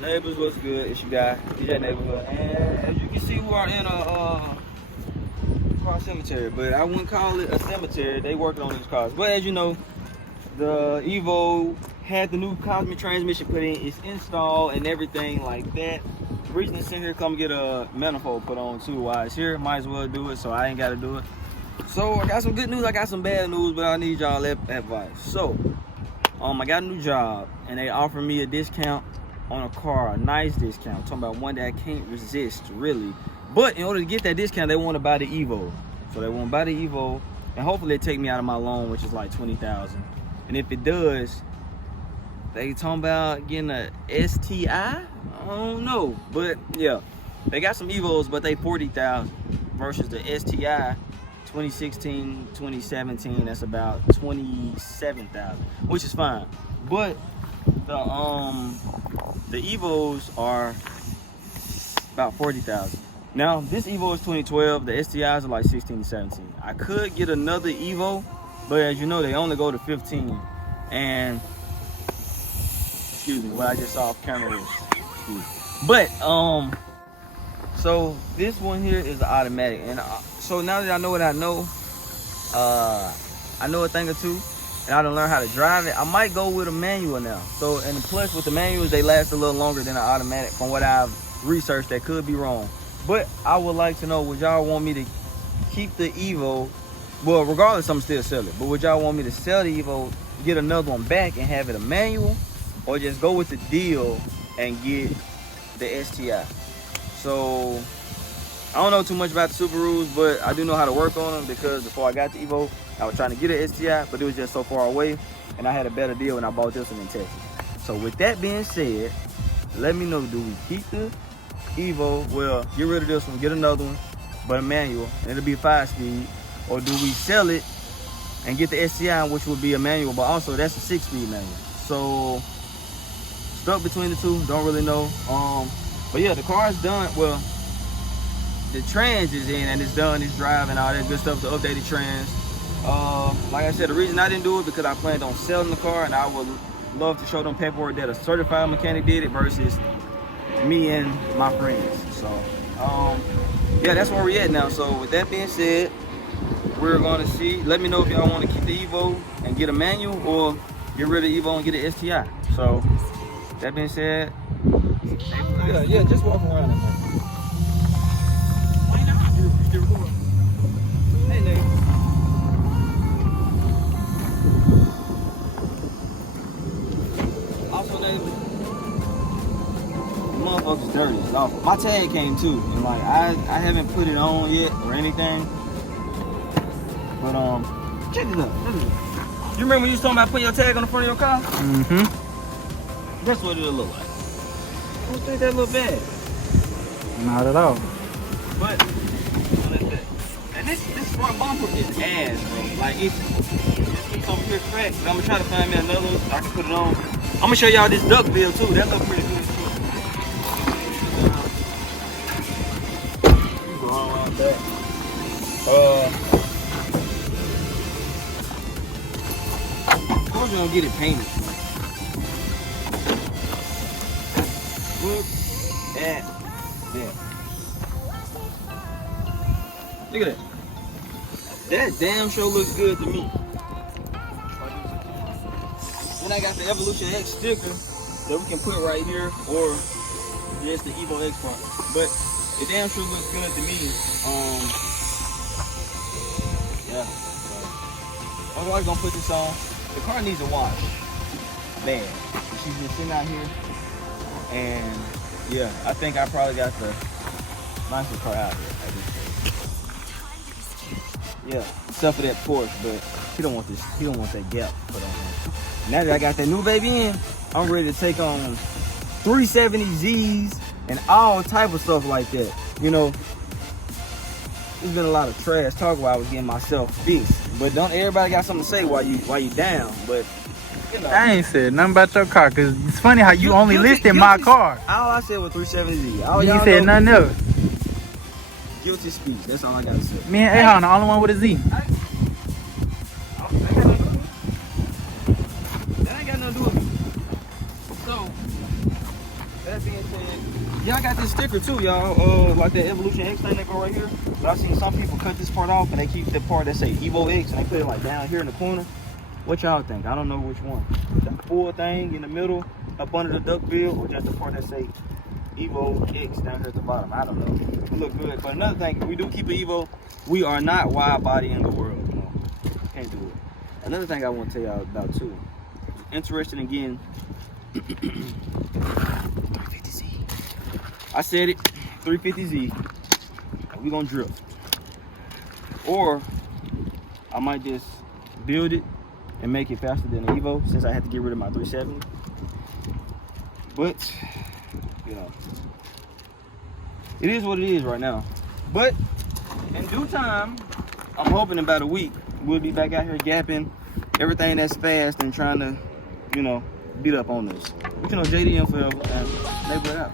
Neighbors, what's good? It's your guy, DJ Neighborhood. And as you can see, we are in a car cemetery, but I wouldn't call it a cemetery. They working on these cars. But as you know, the Evo had the new Kozmic transmission put in. It's installed and everything like that. The reason it's in here, come get a manifold put on too. While it's here, might as well do it, so I ain't got to do it. So I got some good news, I got some bad news, but I need y'all advice. So, I got a new job, and they offered me a discount on a car, a nice discount. I'm talking about one that I can't resist, really. But in order to get that discount, they want to buy the Evo. So they want to buy the Evo, and hopefully they take me out of my loan, which is like $20,000. And if it does, they talking about getting a STI? I don't know, but yeah, they got some Evos, but they $40,000 versus the STI 2016, 2017. That's about $27,000, which is fine. But the Evos are about $40,000. Now this Evo is 2012. The STIs are like 16 to 17. I could get another Evo, but as you know, they only go to 15. And excuse me, what I just saw off camera was, but so this one here is automatic, and so now that I know what I know a thing or two, and I done learn how to drive it, I might go with a manual now. So, and plus with the manuals, they last a little longer than an automatic from what I've researched. That could be wrong, but I would like to know, would y'all want me to keep the Evo? Well, regardless, I'm still selling it, but would y'all want me to sell the Evo, get another one back and have it a manual, or just go with the deal and get the STI? So I don't know too much about the Subarus, but I do know how to work on them, because before I got the Evo, I was trying to get an STI, but it was just so far away, and I had a better deal when I bought this one in Texas. So with that being said, let me know, do we keep the Evo, well, get rid of this one, get another one, but a manual, and it'll be a 5-speed, or do we sell it and get the STI, which would be a manual, but also that's a 6-speed manual? So stuck between the two, don't really know. But yeah, the car is done. Well, the trans is in and it's done, it's driving, all that good stuff, the updated trans. Like I said, the reason I didn't do it because I planned on selling the car, and I would love to show them paperwork that a certified mechanic did it versus me and my friends. So yeah, that's where we're at now. So with that being said, we're gonna see. Let me know if y'all want to keep the Evo and get a manual, or get rid of Evo and get an STI. So that being said, yeah, just walk around in there. Hey, nigga. Also, neighbor, the motherfucker's dirty. It's awful. My tag came too, and like I haven't put it on yet or anything. But check this out. You remember when you was talking about putting your tag on the front of your car? Mm-hmm. That's what it'll look like. I don't think that look bad. Not at all. But and this front bumper is ass, bro. Like it's over here cracked. But I'm gonna try to find me another one so I can put it on. I'm gonna show y'all this duck bill too. That looks pretty good too. You go all around back. Of course, we're gonna get it painted. Look at that. Look at that. That damn sure looks good to me. Then I got the Evolution X sticker that we can put right here, or just the Evo X part. But it damn sure looks good to me. Yeah. So, my wife's gonna put this on. The car needs a wash. Bad. She's been sitting out here. And yeah, I think I probably got the nicest car out here. Yeah, except for that Porsche, but he don't want this. He don't want that gap put on him. Now that I got that new baby in, I'm ready to take on 370Zs and all type of stuff like that. You know, there's been a lot of trash talk while I was getting myself fixed. But don't everybody got something to say while you down? But you know, I ain't said nothing about your car, cause it's funny how you only listed my car. All I said was 370Z. All you said nothing else. Guilty speech. That's all I gotta say. Me and Ahon, the only one with a Z. That ain't got nothing to do with me. So that being said, yeah, I got this sticker too, y'all. Like that Evolution X thing that go right here. But I've seen some people cut this part off and they keep the part that say Evo X and they put it like down here in the corner. What y'all think? I don't know which one. The full thing in the middle, up under the duck bill, or just the part that say Evo X down here at the bottom. I don't know. It look good. But another thing, if we do keep an Evo, we are not wide body in the world. No, can't do it. Another thing I want to tell y'all about too. Interested in getting 350Z. I said it, 350Z. We gonna drift. Or I might just build it and make it faster than the Evo since I had to get rid of my 370. But you know, it is what it is right now. But in due time, I'm hoping in about a week we'll be back out here gapping everything that's fast and trying to, you know, beat up on this. But you know, JDM forever and neighbor out.